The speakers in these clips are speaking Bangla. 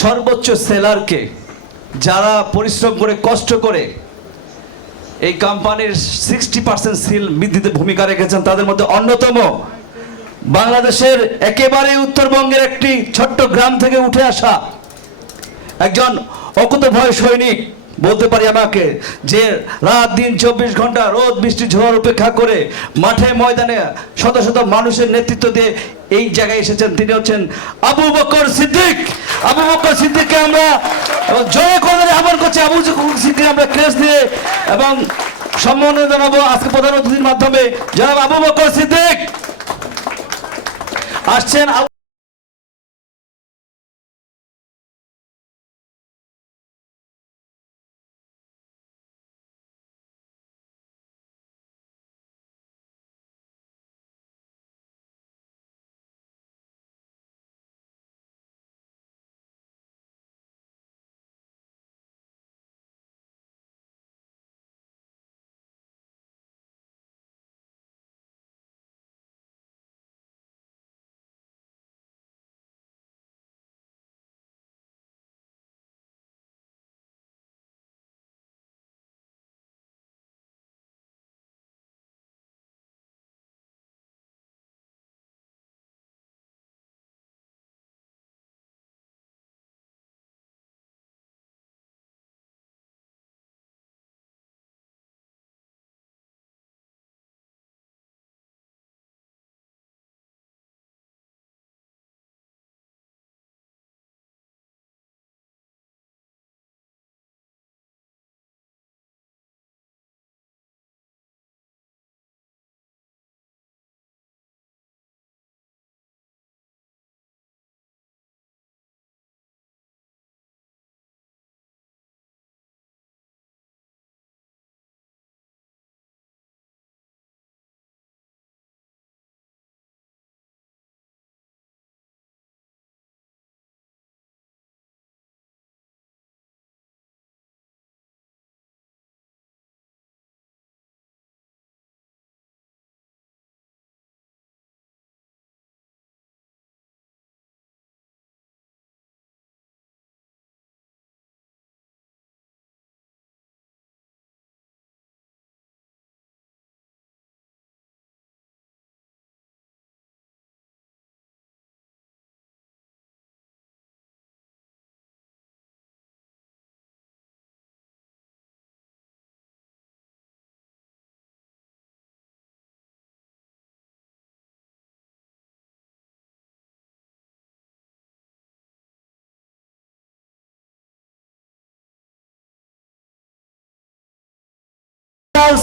সর্বোচ্চ সেলারকে, যারা পরিশ্রম করে কষ্ট করে এই কোম্পানির 60% সিল বৃদ্ধিতে ভূমিকা রেখেছেন, তাদের মধ্যে অন্যতম বাংলাদেশের একেবারে উত্তরবঙ্গের একটি ছোট্ট গ্রাম থেকে উঠে আসা একজন অকুতভয় সৈনিক বলতে পারি আমাকে, যে রাত দিন 24 ঘন্টা রোদ বৃষ্টি ঝড় উপেক্ষা করে মাঠে ময়দানে শত শত মানুষের নেতৃত্ব দিয়ে এই জায়গায় এসেছেন। তিনি হচ্ছেন আবু বকর সিদ্দিক। আবু বকর সিদ্দিককে আমরা জয় করে আহ্বান করছি। আবু বকর সিদ্দিক আমরা ক্রেস দিয়ে এবং সম্মান জানাবো আজকে প্রধান অতিথির মাধ্যমে। জনাব আবু বকর সিদ্দিক আসছেন।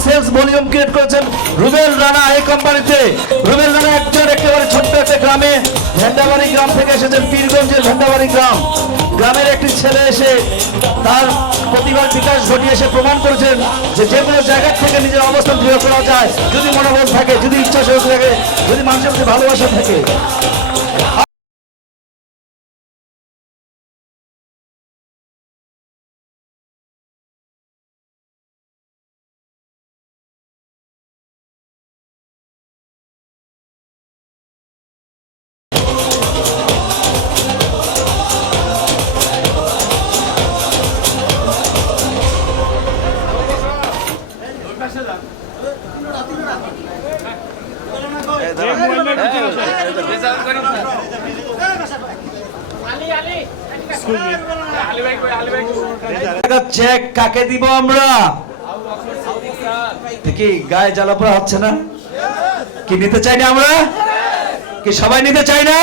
সেলস ভলিউম ক্রিয়েট করেছেন রুবেল রানা এই কোম্পানিতে। রুবেল রানা একজন একেবারে ছোট্ট একটা গ্রামে, ঝান্ডাবাড়ি গ্রাম থেকে এসেছেন, পীরগঞ্জের ঝান্ডাবাড়ি গ্রামের একটি ছেলে এসে তার প্রতিভার বিকাশ ঘটিয়ে এসে প্রমাণ করেছেন যে যে কোনো জায়গা থেকে নিজের অবস্থান দৃঢ় করা যায়, যদি মনোবল থাকে, যদি ইচ্ছা শক্তি থাকে, যদি মানুষের প্রতি ভালোবাসা থাকে। চেক কাকে দিব আমরা? কি গায়ে জ্বালা পোড়া হচ্ছে না? কি নিতে চাই না আমরা? কি সবাই নিতে চাই না?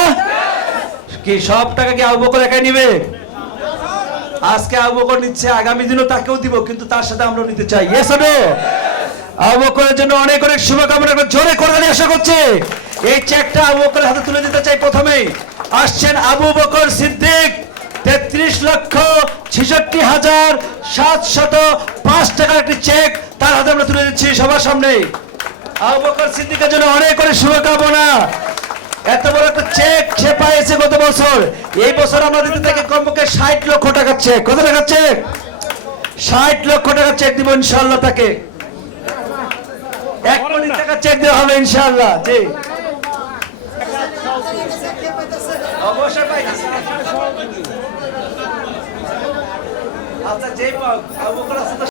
কি সব টাকা কি আবু বকর একাই নিবে? আজকে আবু বকর নিচ্ছে, আগামী দিনও তাকেও দিব, কিন্তু তার সাথে আমরা নিতে চাই। Yes or no? আবু বকরের জন্য অনেক অনেক শুভকামনা, জোরে করবেন আশা করছি। এই চেকটা আবু বকরের হাতে তুলে দিতে চাই। প্রথমেই আসছেন আবু বকর সিদ্দিক, 33,66,705 টাকার একটি চেক তার হাতে আমরা তুলে দিচ্ছি সবার সামনে। আবু বকর সিদ্দিকের জন্য অনেক অনেক শুভকামনা। এত বড় একটা চেক সে পাইছে গত বছর। এই বছর আমরা দিতে থেকে কমপক্ষে 60 লক্ষ টাকার চেক। কত টাকার চেক? 60 লক্ষ টাকার চেক দিব ইনশাআল্লাহ তাকে। 1 কোটি টাকার চেক দেওয়া হবে ইনশাআল্লাহ। জি অবশ্যই পাইছে। আচ্ছা যে আবু বকর সিদ্দিক